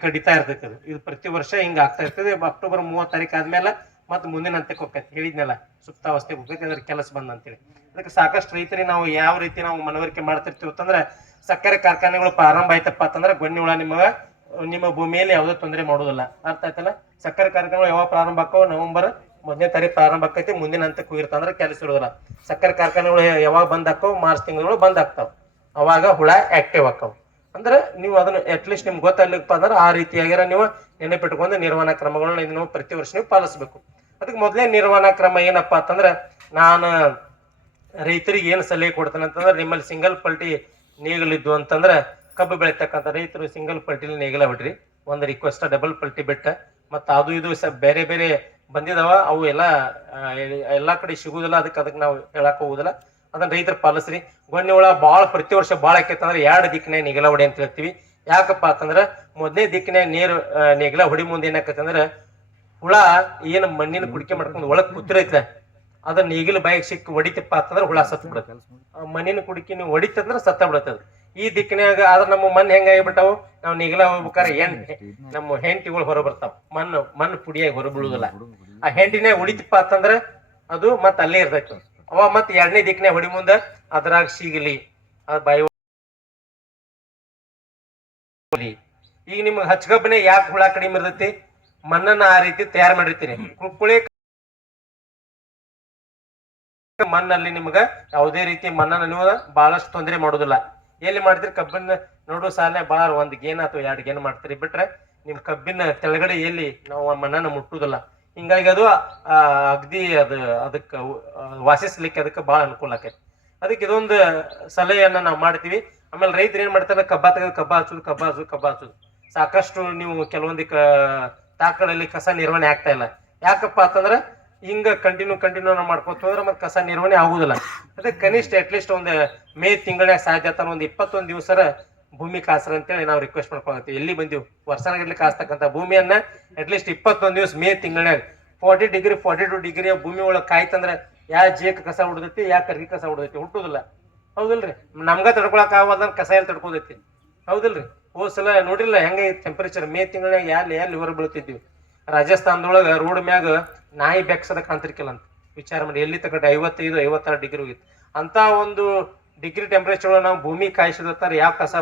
ಕಡಿತಾ ಇರ್ತೈತಿ. ಇದು ಪ್ರತಿ ವರ್ಷ ಹಿಂಗ ಆಗ್ತಾ ಇರ್ತದೆ. ಅಕ್ಟೋಬರ್ 30 ತಾರೀಕು ಆದ್ಮೇಲೆ ಮತ್ತೆ ಮುಂದಿನ ಹಂತಕ್ಕೆ ಹೋಗ್ತೈತಿ. ಹೇಳಿದ್ನಲ್ಲ, ಸುಪ್ತಾವಸ್ಥೆಗೆ ಹೋಗ್ತೈತಿ. ಅದ್ರ ಕೆಲಸ ಬಂದ ಅಂತೇಳಿ ಅದಕ್ಕೆ ಸಾಕಷ್ಟು ರೈತರಿಗೆ ನಾವು ಯಾವ ರೀತಿ ನಾವು ಮನವರಿಕೆ ಮಾಡ್ತಿರ್ತೀವಿ ಅಂತಂದ್ರೆ, ಸಕ್ಕರೆ ಕಾರ್ಖಾನೆಗಳು ಪ್ರಾರಂಭ ಆಯ್ತಪ್ಪ ಅಂತಂದ್ರೆ ಗೊಣ್ಣೆ ಹುಳ ನಿಮ್ಮ ಭೂಮಿಯಲ್ಲಿ ಯಾವುದೋ ತೊಂದರೆ ಮಾಡೋದಿಲ್ಲ. ಅರ್ಥ ಆಯ್ತಲ್ಲ? ಸಕ್ಕರೆ ಕಾರ್ಖಾನೆಗಳು ಯಾವಾಗ ಪ್ರಾರಂಭ ಆಕ್ಕೋ? ನವೆಂಬರ್ 1ನೇ ತಾರೀಕು ಪ್ರಾರಂಭ ಆಕೈತಿ. ಮುಂದಿನ ಹಂತಕ್ಕೆ ಹೋಗಿರ್ತಂದ್ರೆ ಕೆಲಸ ಇರೋದಿಲ್ಲ. ಸಕ್ಕರೆ ಕಾರ್ಖಾನೆಗಳು ಯಾವಾಗ ಬಂದ್ ಆಕ್ಕೋ? ಮಾರ್ಚ್ ತಿಂಗಳು ಬಂದ್ ಆಗ್ತಾವ. ಅವಾಗ ಹುಳ ಆಕ್ಟಿವ್ ಆಕ್ಕವು. ಅಂದ್ರೆ ನೀವು ಅದನ್ನ ಅಟ್ಲೀಸ್ಟ್ ನಿಮ್ಗೆ ಗೊತ್ತಾಗ್ಲಿಕ್ಕಪ್ಪ ಅಂದ್ರೆ ಆ ರೀತಿಯಾಗಿರ ನೀವು ನೆನಪಿಟ್ಕೊಂಡು ನಿರ್ವಹಣಾ ಕ್ರಮಗಳನ್ನ ಇದನ್ನು ಪ್ರತಿ ವರ್ಷ ನೀವು ಪಾಲಿಸ್ಬೇಕು. ಅದಕ್ಕೆ ಮೊದಲೇ ನಿರ್ವಹಣಾ ಕ್ರಮ ಏನಪ್ಪಾ ಅಂತಂದ್ರೆ, ನಾನು ರೈತರಿಗೆ ಏನು ಸಲಹೆ ಕೊಡ್ತೇನೆ ಅಂತಂದ್ರೆ, ನಿಮ್ಮಲ್ಲಿ ಸಿಂಗಲ್ ಪಲ್ಟಿ ನೇಗಿಲಿದ್ದು ಅಂತಂದ್ರೆ ಕಬ್ಬು ಬೆಳಿತಕ್ಕಂಥ ರೈತರು ಸಿಂಗಲ್ ಪಲ್ಟಿಲಿ ನೇಗಿಲ ಬಿಡ್ರಿ. ಒಂದು ರಿಕ್ವೆಸ್ಟ್ ಡಬಲ್ ಪಲ್ಟಿ ಬಿಟ್ಟ ಮತ್ತು ಅದು ಇದು ಬೇರೆ ಬೇರೆ ಬಂದಿದಾವ. ಅವು ಎಲ್ಲ ಕಡೆ ಸಿಗುದಿಲ್ಲ. ಅದಕ್ಕೆ ನಾವು ಹೇಳಕ್ ಹೋಗುದಿಲ್ಲ. ಅದನ್ನ ರೈತರು ಪಾಲಿಸ್ರಿ. ಗೊಣ್ಣೆ ಹುಳ ಪ್ರತಿ ವರ್ಷ ಭಾಳ ಆಕೈತಂದ್ರೆ 2 ದಿಕ್ಕಿನಾಗ ನೇಗಿಲ ಹೊಡಿ ಅಂತ ಹೇಳ್ತೀವಿ. ಯಾಕಪ್ಪ ಅಂತಂದ್ರೆ, ಮೊದಲನೇ ದಿಕ್ಕಿನಾಗ ನೀರು ನೇಗಿಲ ಹೊಡಿ ಮುಂದೆ ಏನಾಕೈತಂದ್ರೆ, ಹುಳ ಏನು ಮಣ್ಣಿನ ಕುಡಿಕೆ ಮಾಡ್ಕೊಂಡು ಒಳಗ್ ಕೂತಿರೈತೆ ಅದನ್ನ ನೇಗಿಲ ಬಾಯಿಗೆ ಸಿಕ್ಕಿ ಹೊಡಿತಪ್ಪ ಅಂತಂದ್ರೆ ಹುಳ ಸತ್ತು ಬಿಡುತ್ತೆ. ಮಣ್ಣಿನ ಕುಡಿಕೆ ನೀವು ಹೊಡಿತಂದ್ರೆ ಸತ್ತ ಬಿಡುತ್ತೆ. ಈ ದಿಕ್ಕಿನಾಗ ಆದ್ರೆ ನಮ್ಮ ಮಣ್ಣು ಹೆಂಗಾಗಿಬಿಟ್ಟಾವು, ನಾವು ನೇಗಿಲ ಹೋಗ್ಬೇಕಾರೆ ನಮ್ಮ ಹೆಂಟಿಗಳು ಹೊರ ಬರ್ತಾವ. ಮಣ್ಣು ಪುಡಿಯಾಗಿ ಹೊರ ಬೀಳುದಿಲ್ಲ. ಆ ಹೆಂಟಿನೇ ಹೊಡಿತಪ್ಪ ಅಂತಂದ್ರೆ ಅದು ಮತ್ತೆ ಅಲ್ಲೇ ಇರ್ತೈತಿ. ಅವ ಮತ್ತೆ 2ನೇ ದಿಕ್ಕಿನಾಗ ಹೊಡಿ ಮುಂದೆ ಅದ್ರಾಗ ಸಿಗಲಿ ಬಾಯಿ. ಈಗ ನಿಮ್ಗೆ ಹಚ್ಚಗಬ್ಬನೆ ಯಾಕೆ ಹುಳ ಕಡಿಮೆ ಇರ್ತೈತಿ? ಮಣ್ಣನ್ನ ಆ ರೀತಿ ತಯಾರು ಮಾಡಿರ್ತೀರಿ. ಕುಳಿ ಮಣ್ಣಲ್ಲಿ ನಿಮ್ಗ ಯಾವುದೇ ರೀತಿ ಮಣ್ಣನ್ನ ನೀವು ಬಹಳಷ್ಟು ತೊಂದರೆ ಮಾಡೋದಿಲ್ಲ. ಎಲ್ಲಿ ಮಾಡ್ತೀರಿ? ಕಬ್ಬಿನ ನೋಡು ಸಾಲ ಬಾಳ 1 ಗೇನ್ ಅಥವಾ 2 ಗೇನ್ ಮಾಡ್ತೀರಿ. ಬಿಟ್ರೆ ನಿಮ್ ಕಬ್ಬಿನ ತೆಳಗಡೆ ಎಲ್ಲಿ ನಾವು ಮಣ್ಣನ್ನ ಮುಟ್ಟುದಿಲ್ಲ. ಹಿಂಗಾಗಿ ಅದು ಅಗದಿ ಅದಕ್ಕೆ ವಾಸಿಸ್ಲಿಕ್ಕೆ ಅದಕ್ಕೆ ಬಹಳ ಅನುಕೂಲ ಆಕೈತಿ. ಅದಕ್ಕೆ ಇದೊಂದು ಸಲಹೆಯನ್ನ ನಾವು ಮಾಡ್ತೀವಿ. ಆಮೇಲೆ ರೈತರು ಏನ್ ಮಾಡ್ತಾರೆ? ಕಬ್ಬ ತೆಗೆದು ಕಬ್ಬ ಹಚ್ಚೋದು. ಸಾಕಷ್ಟು ನೀವು ಕೆಲವೊಂದು ತಾಕಗಳಲ್ಲಿ ಕಸ ನಿರ್ವಹಣೆ ಆಗ್ತಾ ಇಲ್ಲ. ಯಾಕಪ್ಪ ಅಂತಂದ್ರೆ ಹಿಂಗ ಕಂಟಿನ್ಯೂ ನಾವು ಮಾಡ್ಕೊತ ಹೋದ್ರೆ ಮತ್ತೆ ಕಸ ನಿರ್ವಹಣೆ ಆಗುದಿಲ್ಲ. ಅದಕ್ಕೆ ಕನಿಷ್ಠ ಅಟ್ಲೀಸ್ಟ್ ಒಂದು ಮೇ ತಿಂಗಳಾಗ ಸಾಧ್ಯ ಆತ ಒಂದು 21 ದಿವಸರ ಭೂಮಿ ಕಾಸ್ರ ಅಂತೇಳಿ ನಾವು ರಿಕ್ವೆಸ್ಟ್ ಮಾಡ್ಕೊಳ್ತೀವಿ. ಎಲ್ಲಿ ಬಂದಿವಿ ವರ್ಷಾನಗಟ್ಲೆ ಕಾಸ್ತಕ್ಕಂಥ ಭೂಮಿಯನ್ನ ಅಟ್ಲೀಸ್ಟ್ 21 ದಿವಸ ಮೇ ತಿಂಗಳಾಗ 40 ಡಿಗ್ರಿ 42 ಡಿಗ್ರಿ ಭೂಮಿ ಒಳಗೆ ಕಾಯ್ತಂದ್ರೆ ಯಾ ಜೇಕ್ ಕಸ ಹುಡ್ದೈತಿ, ಯಾ ಕರ್ಗಿ ಕಸ ಹುಡ್ದೈತಿ, ಹುಟ್ಟುದಿಲ್ಲ. ಹೌದಿಲ್ರಿ? ನಮ್ಗ ತಡ್ಕೊಳಕ್ ಆಗೋದನ್ನ ಕಸ ಎಲ್ಲಿ ತಡ್ಕೋದೈತಿ? ಹೌದಿಲ್ರಿ? ಹೋದ್ಸಲ ನೋಡಿಲ್ಲ ಹೆಂಗ ಟೆಂಪರೇಚರ್ ಮೇ ತಿಂಗಳಾಗ ಎಲ್ಲಿ ಹೊರ ಬೀಳ್ತಿದ್ವಿ. ರಾಜಸ್ಥಾನದೊಳಗ ರೋಡ್ ಮ್ಯಾಗ ನಾಯಿ ಬೆಕ್ಸದ ಕಾಂತಿರ್ಕಿಲ್ಲ ಅಂತ ವಿಚಾರ ಮಾಡಿ. ಎಲ್ಲಿ ತಗೊಂಡು 55 56 ಡಿಗ್ರಿ ಹೋಗಿತ್ತು. ಅಂತ ಒಂದು ಡಿಗ್ರಿ ಟೆಂಪರೇಚರ್ ನಾವು ಭೂಮಿ ಕಾಯಿಸಿದ್ರೆ ಯಾವ ಕಸ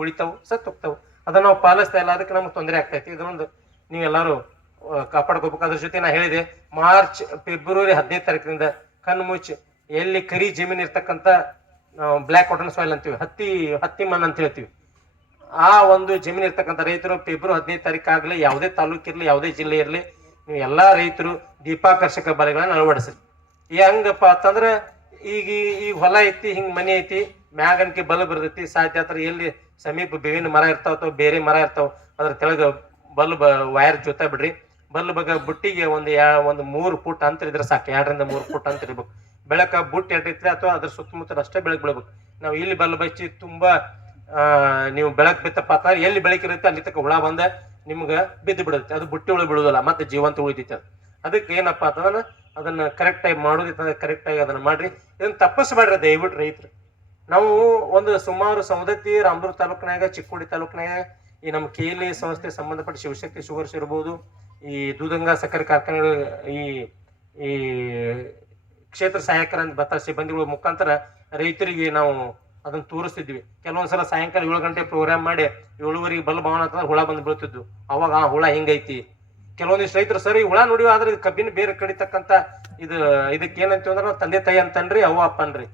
ಉಳಿತಾವು, ಸತ್ ಹೋಗ್ತಾವು. ಅದನ್ನ ನಾವು ಪಾಲಿಸ್ತಾ ಇಲ್ಲ, ಅದಕ್ಕೆ ನಮ್ಗೆ ತೊಂದರೆ ಆಗ್ತೈತಿ. ಇದನ್ನೊಂದು ನೀವೆಲ್ಲರೂ ಕಾಪಾಡ್ಕೋಬೇಕು. ಅದ್ರ ಜೊತೆ ನಾ ಹೇಳಿದೆ, ಮಾರ್ಚ್ ಫೆಬ್ರವರಿ 15 ತಾರೀಕಿನಿಂದ ಕಣ್ಣು ಮುಚ್ಚಿ ಎಲ್ಲಿ ಕರಿ ಜಮೀನ್ ಇರ್ತಕ್ಕಂಥ ಬ್ಲ್ಯಾಕ್ ಕಾಟನ್ ಸಾಯಿಲ್ ಅಂತೀವಿ, ಹತ್ತಿ ಮಣ್ಣು ಅಂತ ಹೇಳ್ತೀವಿ, ಆ ಒಂದು ಜಮೀನ್ ಇರ್ತಕ್ಕಂಥ ರೈತರು ಫೆಬ್ರವರಿ 15 ತಾರೀಕು ಆಗಲಿ ಯಾವುದೇ ತಾಲೂಕು ಇರಲಿ ಯಾವುದೇ ಜಿಲ್ಲೆ ಇರಲಿ ನೀವು ಎಲ್ಲಾ ರೈತರು ದೀಪಾಕರ್ಷಕ ಬಲೆಗಳನ್ನ ಅಳವಡಿಸ್ರಿ. ಹೆಂಗಪ್ಪ ಅಂತಂದ್ರೆ ಈಗ ಹೊಲ ಐತಿ, ಹಿಂಗ್ ಮನೆ ಐತಿ, ಮ್ಯಾಗನ್ಕೆ ಬಲ್ಬ್ ಇರ್ತೈತಿ. ಸಾಧ್ಯ ಆತರ ಎಲ್ಲಿ ಸಮೀಪ ಬೇವಿನ ಮರ ಇರ್ತಾವ ಅಥವಾ ಬೇರೆ ಮರ ಇರ್ತಾವ ಅದ್ರ ತೆಳಗ ಬಲ್ಬ್ ವೈರ್ ಜೊತ ಬಿಡ್ರಿ. ಬಲ್ಬ್ ಬುಟ್ಟಿಗೆ ಒಂದು 3 ಫೂಟ್ ಅಂತರ ಇದ್ರೆ ಸಾಕು, 2 ರಿಂದ 3 ಫೂಟ್ ಅಂತರ ಇರ್ಬೇಕು. ಬೆಳಕ ಬುಟ್ಟಿ ಎಟ್ಟಿದ್ರೆ ಅಥವಾ ಅದ್ರ ಸುತ್ತಮುತ್ತ ಅಷ್ಟೇ ಬೆಳಕು ಬೀಳ್ಬೇಕು. ನಾವು ಇಲ್ಲಿ ಬಲ್ಬ್ ಹಚ್ಚಿ ತುಂಬಾ ನೀವು ಬೆಳಕ್ ಬಿತ್ತಪ್ಪ ಅಂತ ಎಲ್ಲಿ ಬೆಳಕಿರುತ್ತೆ ಅಲ್ಲಿ ತಕ್ಕ ಹುಳ ಬಂದ ನಿಮ್ಗೆ ಬಿದ್ದು ಬಿಡುತ್ತೆ. ಅದು ಬುಟ್ಟಿ ಒಳಗೆ ಬೀಳುದಿಲ್ಲ, ಮತ್ತೆ ಜೀವಂತ ಉಳಿತೈತೆ ಅದು. ಅದಕ್ಕೆ ಏನಪ್ಪಾ ಅಂತಂದ್ರೆ ಅದನ್ನ ಕರೆಕ್ಟ್ ಆಗಿ ಮಾಡೋದಿತ್ತಂದ್ರೆ ಕರೆಕ್ಟ್ ಆಗಿ ಅದನ್ನ ಮಾಡ್ರಿ. ಇದನ್ನ ತಪ್ಪಿಸ್ಬೇಡ್ರಿ ದಯವಿಟ್ಟು ರೈತರು. ನಾವು ಒಂದು ಸುಮಾರು ಸವದತ್ತಿ, ರಾಮದುರ್ಗ ತಾಲೂಕಿನಾಗ, ಚಿಕ್ಕೋಡಿ ತಾಲೂಕಿನಾಗ ಈ ನಮ್ಮ KLE ಸಂಸ್ಥೆ ಸಂಬಂಧಪಟ್ಟ ಶಿವಶಕ್ತಿ ಶುಗರ್ಸ್ ಇರ್ಬೋದು, ಈ ದೂದಂಗ ಸಕ್ಕರೆ ಕಾರ್ಖಾನೆಗಳು, ಈ ಕ್ಷೇತ್ರ ಸಹಾಯಕರ ಭತ್ತ ಸಿಬ್ಬಂದಿಗಳ ಮುಖಾಂತರ ರೈತರಿಗೆ ನಾವು ಅದನ್ನ ತೋರಿಸ್ತಿದ್ವಿ. ಕೆಲವೊಂದ್ಸಲ ಸಾಯಂಕಾಲ 7 ಗಂಟೆ ಪ್ರೋಗ್ರಾಮ್ ಮಾಡಿ 7:30 ಬಲ್ಬ್ ಆನ್ ಅಂತಂದ್ರೆ ಹುಳ ಬಂದು ಬೀಳ್ತಿದ್ವು. ಅವಾಗ ಆ ಹುಳ ಹಿಂಗೈತಿ. ಕೆಲವೊಂದಿಷ್ಟು ರೈತರು ಸರಿ ಹುಳ ನೋಡಿವಿ, ಆದ್ರೆ ಕಬ್ಬಿನ ಬೇರೆ ಕಡಿತಕ್ಕಂತ ಇದಕ್ಕೆ ಏನಂತೀವಿ ಅಂದ್ರೆ ನಾವು ತಂದೆ ತಾಯಿ ಅಂತನ್ರಿ, ಅವ್ವ ಅಪ್ಪನ್ರಿ.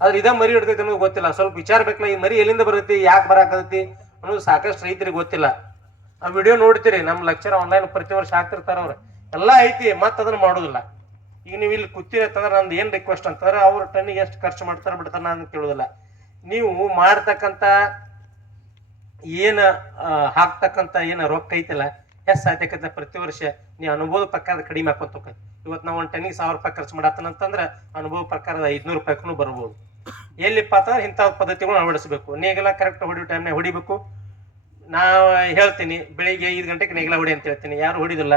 ಆದ್ರೆ ಇದ ಮರಿ ಹಿಡ್ತೈತಿ ಅನ್ನೋದು ಗೊತ್ತಿಲ್ಲ. ಸ್ವಲ್ಪ ವಿಚಾರ ಬೇಕಲ್ಲ, ಈ ಮರಿ ಎಲ್ಲಿಂದ ಬರ್ತೈತಿ, ಯಾಕೆ ಬರಾಕತೈತಿ ಅನ್ನೋದು ಸಾಕಷ್ಟು ರೈತರಿಗೆ ಗೊತ್ತಿಲ್ಲ. ಆ ವಿಡಿಯೋ ನೋಡ್ತೀರಿ, ನಮ್ಮ ಲೆಕ್ಚರ್ ಆನ್ಲೈನ್ ಪ್ರತಿ ವರ್ಷ ಹಾಕ್ತಿರ್ತಾರ ಅವ್ರು. ಎಲ್ಲಾ ಐತಿ, ಮತ್ತ ಅದನ್ನ ಮಾಡೋದಿಲ್ಲ. ಈಗ ನೀವು ಇಲ್ಲಿ ಕೂತಿರತ್ತಂದ್ರೆ ನಂದು ಏನ್ ರಿಕ್ವೆಸ್ಟ್ ಅಂತಂದ್ರೆ ಅವ್ರ ಟನ್ನಿಗೆ ಎಷ್ಟು ಖರ್ಚು ಮಾಡ್ತಾರ ಬಿಡ್ತಾರ ನಾನು ಕೇಳೋದಿಲ್ಲ. ನೀವು ಮಾಡ್ತಕ್ಕಂತ ಹಾಕ್ತಕ್ಕಂತ ರೊಕ್ಕ ಐತಿಲ್ಲ, ಎಷ್ಟು ಸಾಧ್ಯಕತ್ತೆ ಪ್ರತಿ ವರ್ಷ ನೀವು ಅನುಭವದ ಪ್ರಕಾರ ಕಡಿಮೆ ಹಾಕೊಂತ ಹೋಗ್ತೈತಿ. ಇವತ್ತು ನಾವು ಒಂದು ಟನ್ನಿಗೆ 1000 ರೂಪಾಯಿ ಖರ್ಚು ಮಾಡತ್ತಂತಂದ್ರೆ ಅನುಭವ ಪ್ರಕಾರದ 500 ರೂಪಾಯಿಗೂ ಬರ್ಬೋದು. ಎಲ್ಲಿಪ್ಪ ಅಂತಂದ್ರೆ ಇಂಥ ಪದ್ಧತಿಗಳು ಅಳವಡಿಸಬೇಕು. ನೇಗಿಲ ಕರೆಕ್ಟ್ ಹೊಡಿಯೋ ಟೈಮ್ನಾಗ ಹೊಡಿಬೇಕು. ನಾವು ಹೇಳ್ತೀನಿ ಬೆಳಿಗ್ಗೆ 5 ಗಂಟೆಗೆ ನೇಗಿಲ ಹೊಡಿ ಅಂತ ಹೇಳ್ತೀನಿ, ಯಾರು ಹೊಡಿದಿಲ್ಲ.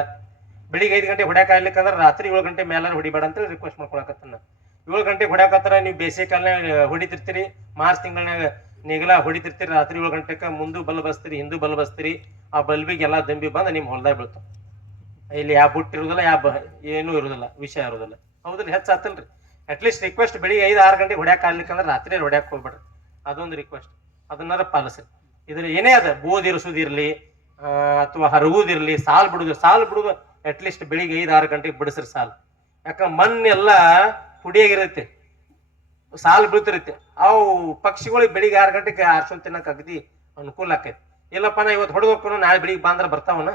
ಬೆಳಿಗ್ಗೆ 5 ಗಂಟೆ ಹೊಡ್ಯಾಕ ಆಗ್ಲಿಕ್ಕಂದ್ರೆ ರಾತ್ರಿ 7 ಗಂಟೆ ಮೇಲೆ ಹೊಡಿಬೇಡ ಅಂತ ರಿಕ್ವೆಸ್ಟ್ ಮಾಡ್ಕೊಳಕತ್ತನ್ನ. 7 ಗಂಟೆಗೆ ಹೊಡ್ಯಾಕತ್ತಾರ, ನೀವು ಬೇಸಿಗೆ ಕಾಲನಾಗ ಹೊಡಿತಿರ್ತೀರಿ, ಮಾರ್ಚ್ ತಿಂಗಳಾಗ ನೇಗಿಲ ಹೊಡಿತಿರ್ತೀರಿ, ರಾತ್ರಿ 7 ಗಂಟೆಗೆ ಮುಂದೆ ಬಲ್ಬ್ ಬಸ್ತೀರಿ, ಹಿಂದೂ ಬಲ್ಬ್ ಬಸ್ತೀರಿ. ಆ ಬಲ್ಬಿಗೆ ಎಲ್ಲ ದಂಬಿ ಬಂದು ನಿಮ್ಮ ಹೊಲ್ದಾಗ ಬೀಳ್ತಾವ. ಇಲ್ಲಿ ಯಾವ ಬುಟ್ಟು ಇರುದಿಲ್ಲ, ಏನೂ ಇರುದಿಲ್ಲ, ವಿಷಯ ಇರುದಿಲ್ಲ. ಹೌದಿಲ್ಲ? ಹೆಚ್ಚಾತಲ್ರಿ. ಅಟ್ಲೀಸ್ಟ್ ರಿಕ್ವೆಸ್ಟ್ ಬೆಳಿಗ್ಗೆ 5-6 ಗಂಟೆಗೆ ಹೊಡ್ಯಾಕ ಆಗ್ಲಿಕ್ಕಂದ್ರೆ ರಾತ್ರಿ ಹೊಡ್ಯಾಕ ಹೋಗ್ಬೇಡ್ರಿ. ಅದೊಂದು ರಿಕ್ವೆಸ್ಟ್, ಅದನ್ನಾರ ಪಾಲಿಸ್ರಿ. ಇದ್ರ ಏನೇ ಅದ ಬೋದ್ ಇರಿಸೋದಿರ್ಲಿ ಅಥವಾ ಹರಗುದಿರ್ಲಿ, ಸಾಲ್ ಬಿಡುದು ಅಟ್ಲೀಸ್ಟ್ ಬೆಳಿಗ್ಗೆ 5-6 ಗಂಟೆಗೆ ಬಿಡಿಸ್ರಿ ಸಾಲ್. ಯಾಕಂದ್ರೆ ಮಣ್ಣೆಲ್ಲ ಪುಡಿಯಾಗಿರುತ್ತೆ, ಸಾಲ್ ಬೀಳ್ತಿರುತ್ತೆ. ಅವು ಪಕ್ಷಿಗಳಿಗೆ ಬೆಳಿಗ್ಗೆ 6 ಗಂಟೆಗೆ ಆರ್ಸೊಂಡ್ ತಿನ್ನಕ್ ಅಗದಿ ಅನುಕೂಲ ಆಕೈತಿ. ಇಲ್ಲಪ್ಪ ನಾ ಇವತ್ತು ಹೊಡೆದೋಕ್ಕನು ನಾಳೆ ಬೆಳಿಗ್ಗೆ ಬಂದ್ರೆ ಬರ್ತಾವನ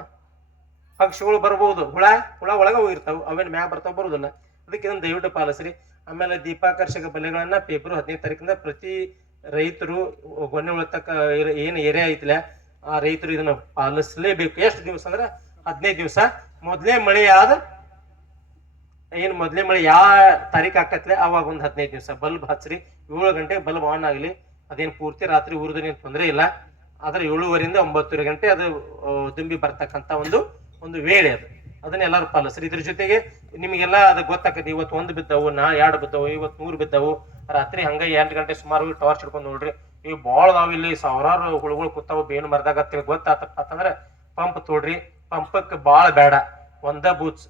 ಪಕ್ಷಿಗಳು ಬರ್ಬೋದು, ಹುಳ ಒಳಗೆ ಹೋಗಿರ್ತಾವ, ಅವೇನು ಮ್ಯಾಗ ಬರ್ತಾವ, ಬರುದಿಲ್ಲ. ಅದಕ್ಕೆ ಇದನ್ನ ದಯವಿಟ್ಟು ಪಾಲಿಸ್ರಿ. ಆಮೇಲೆ ದೀಪಾಕರ್ಷಕ ಬಲೆಗಳನ್ನ ಫೆಬ್ರವರಿ 15 ತಾರೀಕಿಂದ ಪ್ರತಿ ರೈತರು ಗೊನೆ ಉಳತಕ್ಕ ಏನು ಏರಿಯಾ ಐತಿಲ್ಲ ಆ ರೈತರು ಇದನ್ನ ಪಾಲಿಸಲೇಬೇಕು. ಎಷ್ಟು ದಿವಸ ಅಂದ್ರೆ 15 ದಿವಸ. ಮೊದಲೇ ಮಳೆ ಯಾವ ತಾರೀಕು ಆಕತ್ಲೆ ಅವಾಗ ಒಂದು 15 ದಿವಸ ಬಲ್ಬ್ ಹಚ್ಚ್ರಿ. 7 ಗಂಟೆಗೆ ಬಲ್ಬ್ ಆನ್ ಆಗಲಿ. ಅದೇನು ಪೂರ್ತಿ ರಾತ್ರಿ ಉರಿದೇನು ತೊಂದರೆ ಇಲ್ಲ. ಆದ್ರೆ 7:30 9 ಗಂಟೆ ಅದು ದುಂಬಿ ಬರ್ತಕ್ಕಂಥ ಒಂದು ವೇಳೆ ಅದನ್ನ ಎಲ್ಲರೂ ಪಾಲಿಸ್ರಿ. ಇದ್ರ ಜೊತೆಗೆ ನಿಮಗೆಲ್ಲ ಅದು ಗೊತ್ತಾಕತಿ, ಇವತ್ತು 1 ಬಿದ್ದವು, 2 ಬಿದ್ದವು, ಇವತ್ತು 3 ಬಿದ್ದವು. ರಾತ್ರಿ ಹಂಗ 8 ಗಂಟೆ ಸುಮಾರು ಟಾರ್ಚ್ ಹಿಡ್ಕೊಂಡು ನೋಡ್ರಿ. ಇವು ಬಾಳ ಅದಾವ, ಇಲ್ಲಿ ಸಾವಿರಾರು ಹುಳುಗಳು ಕೂತಾವು ಬೇನು ಮರದಾಗ ಗೊತ್ತಾತಪ್ಪ ಅಂತಂದ್ರೆ ಪಂಪ್ ತೋಡ್ರಿ. ಪಂಪಕ್ಕೆ ಬಾಳ ಬೇಡ, ಒಂದ ಬೂಚ್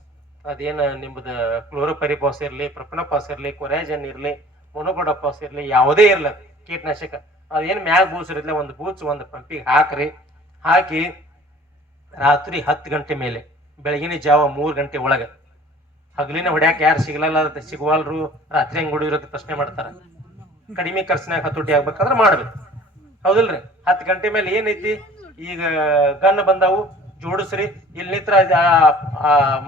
ಅದೇನು ನಿಮ್ದು ಕ್ಲೋರೋಪರಿಪಾಸ್ ಇರ್ಲಿ, ಪ್ರೊಪನಪಾಸ್ ಇರ್ಲಿ, ಕೊರಾಜನ್ ಇರ್ಲಿ, ಮೊನೊಕೊಡಪಾಸ್ ಇರ್ಲಿ, ಯಾವುದೇ ಇರ್ಲಿ ಕೀಟನಾಶಕ ಅದೇನು ಮ್ಯಾಗ ಬೂಚ್ ಇರಲಿ, ಒಂದು ಬೂಚ್ ಒಂದು ಪಂಪಿಗೆ ಹಾಕ್ರಿ. ಹಾಕಿ ರಾತ್ರಿ 10 ಗಂಟೆ ಮೇಲೆ ಬೆಳಗಿನ ಜಾವ 3 ಗಂಟೆ ಒಳಗೆ, ಹಗಲಿನ ಹೊಡ್ಯಾಕ ಯಾರು ಸಿಗುವಲ್ರು, ರಾತ್ರಿ ಹೆಂಗ್ ಹೊಡಿಯೋದು ಪ್ರಶ್ನೆ ಮಾಡ್ತಾರ. ಕಡಿಮೆ ಖರ್ಚಿನಾಗ ಹತೋಟಿ ಆಗ್ಬೇಕಂದ್ರೆ ಮಾಡ್ಬೇಕು. ಹೌದಿಲ್ರಿ? 10 ಗಂಟೆ ಮೇಲೆ ಏನೈತಿ, ಈಗ ಗನ್ ಬಂದಾವು, ಜೋಡಿಸ್ರಿ. ಇಲ್ಲಿ ನಿತ್ರ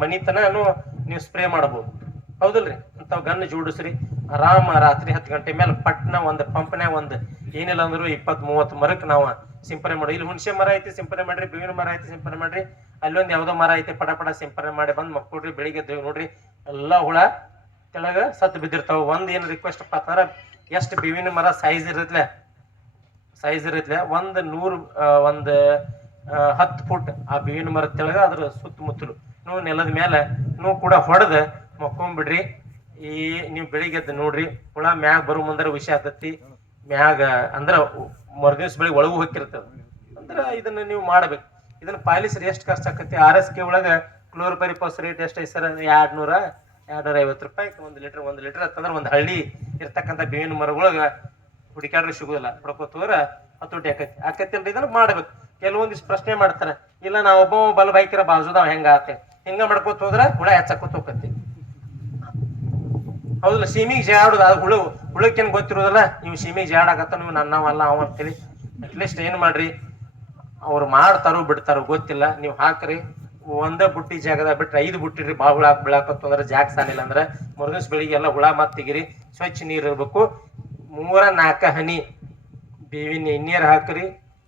ಮನಿತನೂ ನೀವು ಸ್ಪ್ರೇ ಮಾಡಬಹುದು. ಹೌದಿಲ್ರಿ? ಅಂತಾವ್ ಗನ್ ಜೋಡಿಸ್ರಿ. ಆರಾಮ ರಾತ್ರಿ 10 ಗಂಟೆ ಮೇಲೆ ಪಟ್ನ ಒಂದು ಪಂಪ್ನಾಗ ಒಂದು ಏನಿಲ್ಲ ಅಂದ್ರು 20-30 ಮರಕ್ಕೆ ನಾವು ಸಿಂಪರಣೆ ಮಾಡಿ. ಇಲ್ಲಿ ಹುಣಸೆ ಮರ ಐತಿ ಸಿಂಪರಣೆ ಮಾಡ್ರಿ, ಬೇವಿನ ಮರ ಐತಿ ಸಿಂಪರಣೆ ಮಾಡ್ರಿ, ಅಲ್ಲೊಂದು ಯಾವ್ದೋ ಮರ ಐತಿ ಪಟ ಪಟ ಸಿಂಪರಣೆ ಮಾಡಿ ಬಂದ್ ಮಕ್ಕೊಡ್ರಿ. ಬೆಳಿಗ್ಗೆ ಎದ್ದು ನೋಡ್ರಿ ಎಲ್ಲಾ ಹುಳ ಕೆಳಗ ಸತ್ತು ಬಿದ್ದಿರ್ತಾವ. ಒಂದ್ ಏನ್ ರಿಕ್ವೆಸ್ಟ್ ಅಪ್ಪ ಅಂತಂದ್ರ ಎಷ್ಟು ಬೇವಿನ ಮರ ಸೈಜ್ ಇರತ್ಲೆ ಒಂದ್ 10 ಫುಟ್ ಆ ಬೇವಿನ ಮರದ ತೆಳಗ ಅದ್ರ ಸುತ್ತಮುತ್ತಲು ನೀವು ನೆಲದ ಮೇಲೆ ನೀವು ಕೂಡ ಹೊಡೆದ ಮಕ್ಕೊಂಡ್ಬಿಡ್ರಿ. ಈ ನೀವು ಬೆಳಿಗ್ಗೆ ಎದ್ದು ನೋಡ್ರಿ ಹುಳ ಮ್ಯಾಗ ಬರೋ ಮುಂದರ ವಿಷಯ ಆತತಿ ಮ್ಯಾಗ ಅಂದ್ರ ಮರುದಿವ್ಸ ಬೆಳಿಗ್ಗೆ ಒಳಗೂ ಹೋಗಿರ್ತದ. ಅಂದ್ರ ಇದನ್ನ ನೀವು ಮಾಡ್ಬೇಕು. ಇದನ್ನ ಪಾಲಿಸ್ರಿ. ಎಷ್ಟು ಖರ್ಚಾಕತಿ? RSK ಒಳಗ ಕ್ಲೋರ್ಪರಿಫಾಸ್ ರೇಟ್ ಎಷ್ಟು ಐತಿ ಸರ್? 250 ರೂಪಾಯಿ 1 ಲೀಟರ್ ಅಂತಂದ್ರೆ ಒಂದು ಹಳ್ಳಿ ಇರ್ತಕ್ಕಂಥ ಬೇವಿನ ಮರಗಳೊಳಗ ಹುಡುಕ್ಯಾಡ್ರೆ ಸಿಗುದಿಲ್ಲ. ಹೊಡ್ಕೋತೋದ್ರ ಹತೋಟಿ ಆಕತಿಲ್ರಿ. ಇದನ್ನ ಮಾಡ್ಬೇಕು. ಕೆಲವೊಂದಿಷ್ಟು ಪ್ರಶ್ನೆ ಮಾಡ್ತಾರ, ಇಲ್ಲ ನಾವ್ ಒಬ್ಬ ಬಲ್ ಬೈಕರ ಬಾಜುದಾವ್ ಹೆಂಗ ಆತೆ ಹಿಂಗ ಮಾಡ್ಕೋತ ಹೋದ್ರ ಹುಳ ಹೆಚ್ಚಾಕೋತ ಹೋಗತಿ. ಹೌದಲ್ಲ? ಸೀಮಿಗೆ ಜಾಡುದು ಅದು ಹುಳಕ್ಕೇನ್ ಗೊತ್ತಿರೋದಲ್ಲ, ನೀವು ಸೀಮಿಗೆ ಜಾಡಾಕತ್ತ ನೀವು ನನ್ನವಲ್ಲ ಅವ ಅಂತೇಳಿ. ಅಟ್ಲೀಸ್ಟ್ ಏನ್ ಮಾಡ್ರಿ, ಅವ್ರು ಮಾಡ್ತಾರೋ ಬಿಡ್ತಾರೋ ಗೊತ್ತಿಲ್ಲ, ನೀವು ಹಾಕ್ರಿ. ಒಂದ ಬುಟ್ಟಿ ಜಾಗದಾಗ ಬಿಟ್ರೆ 5 ಬುಟ್ಟಿರಿ. ಭಾಳ ಹುಳ ಬೀಳಾಕತ್ತಂದ್ರ ಜಾಗ ಸಾಲಿಲ್ಲ ಅಂದ್ರ ಮರುದಿವ್ಸ ಬೆಳಿಗ್ಗೆ ಎಲ್ಲ ಹುಳ ಮತ್ ತೆಗಿರಿ. ಸ್ವಚ್ಛ ನೀರ್ ಇರ್ಬೇಕು. 3-4 ಹನಿ ಬೇವಿನ ಎಣ್ಣೀರ್ ಹಾಕ್ರಿ,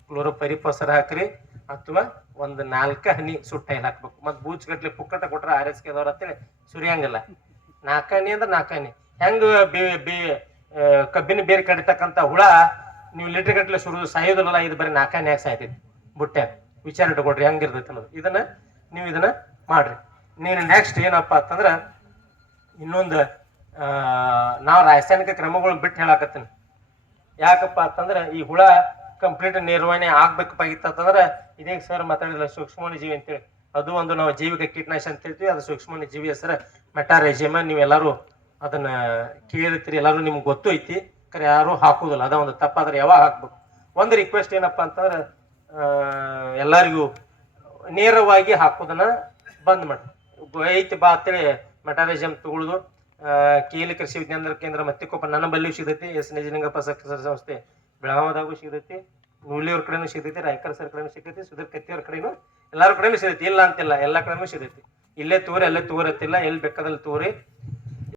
ಕ್ಲೋರೋಪರಿಫಾಸರ್ ಹಾಕ್ರಿ, ಅಥವಾ 1-4 ಹನಿ ಸುಟ್ಟ ಎಲೆ ಹಾಕ್ಬೇಕು. ಮತ್ ಬೂಚ್ ಗಟ್ಲೆ ಪುಕ್ಕಟ ಕೊಟ್ರ RSK ದವ್ರ ಅಂತೇಳಿ ಸುರಿಯಂಗಿಲ್ಲ. 4 ಹನಿ ಅಂದ್ರೆ 4 ಹನಿ. ಹೆಂಗ ಕಬ್ಬಿನ ಬೇರೆ ಕಡಿತಕ್ಕಂತ ಹುಳ ನೀವು ಲೀಟರ್ ಗಟ್ಲೆ ಸುರಿದು ಸಾಯೋದಿಲ್ಲ, ಇದು ಬರೀ 4 ಹನಿ ಯಾಕೆ ಸಾಯ್ತೈತಿ ಬುಟ್ಟೆ. ವಿಚಾರ ಇಟ್ಕೊಡ್ರಿ ಹೆಂಗಿರ್ತೈತಿ ಅನ್ನೋದು. ನೀವು ಇದನ್ನ ಮಾಡ್ರಿ. ನೀನು ನೆಕ್ಸ್ಟ್ ಏನಪ್ಪಾ ಅಂತಂದ್ರ ಇನ್ನೊಂದು ನಾವು ರಾಸಾಯನಿಕ ಕ್ರಮಗಳು ಬಿಟ್ಟು ಹೇಳಾಕತ್ತೀನಿ. ಯಾಕಪ್ಪ ಅಂತಂದ್ರ ಈ ಹುಳ ಕಂಪ್ಲೀಟ್ ನಿರ್ವಹಣೆ ಆಗ್ಬೇಕಾಗಿತ್ತಂದ್ರ ಇದೇ ಸರ್ ಮಾತಾಡಿಲ್ಲ ಸೂಕ್ಷ್ಮಾಣು ಜೀವಿ ಅಂತೇಳಿ, ಅದು ಒಂದು ನಾವು ಜೈವಿಕ ಕೀಟನಾಶ ಅಂತ ಹೇಳ್ತೀವಿ. ಅದು ಸೂಕ್ಷ್ಮಾಣು ಜೀವಿ ಹೆಸರು ಮೆಟಾರೈಜಿಯಮ್. ನೀವೆಲ್ಲರೂ ಅದನ್ನ ಕೇಳಿರ್ತೀರಿ, ಎಲ್ಲರೂ ನಿಮ್ಗೆ ಗೊತ್ತು ಐತಿ. ಕರೆ ಯಾರು ಹಾಕುದಿಲ್ಲ, ಅದ ಒಂದು ತಪ್ಪಾದ್ರೆ ಯಾವಾಗ ಹಾಕ್ಬೇಕು. ಒಂದು ರಿಕ್ವೆಸ್ಟ್ ಏನಪ್ಪಾ ಅಂತಂದ್ರ ಎಲ್ಲರಿಗೂ ನೇರವಾಗಿ ಹಾಕೋದನ್ನ ಬಂದ್ ಮಾಡಿ. ಐತಿ ಬಾ ಅಂತೇಳಿ ಮೆಟಾರೈಜಿಯಮ್ ತಗೊಳುದು ಕೇಲಿ ಕೃಷಿ ವಿಜ್ಞಾನ ಕೇಂದ್ರ ಮತ್ತಿಕೊಪ್ಪ ನನ್ನ ಬಲ್ಲಿಯೂ ಸಿಗತೈತಿ. ಎಸ್ ನಿಜಲಿಂಗಪ್ಪ ಸಹಕಾರ ಸಂಸ್ಥೆ ಬೆಳಗಾವದಾಗೂ ಸಿಗತೈತಿ, ನೂಲಿಯವ್ರ ಕಡೆನೂ ಸಿಗತೈತಿ, ರಾಯಕರ್ ಸರ್ ಕಡೆನೂ ಸಿಗತೈತಿ, ಸುಧೀರ್ ಕತ್ತಿಯವ್ರ ಕಡೆನೂ ಎಲ್ಲಾರ ಕಡೆನೂ ಸಿಗತೈತಿ. ಇಲ್ಲ ಅಂತಿಲ್ಲ, ಎಲ್ಲಾ ಕಡೆನೂ ಸಿಗತೈತಿ. ಇಲ್ಲೇ ತೋರಿ ಅಲ್ಲೇ ತೋರತ್ತಿಲ್ಲ, ಎಲ್ಲಿ ಬೇಕಾದಲ್ಲಿ ತೋರಿ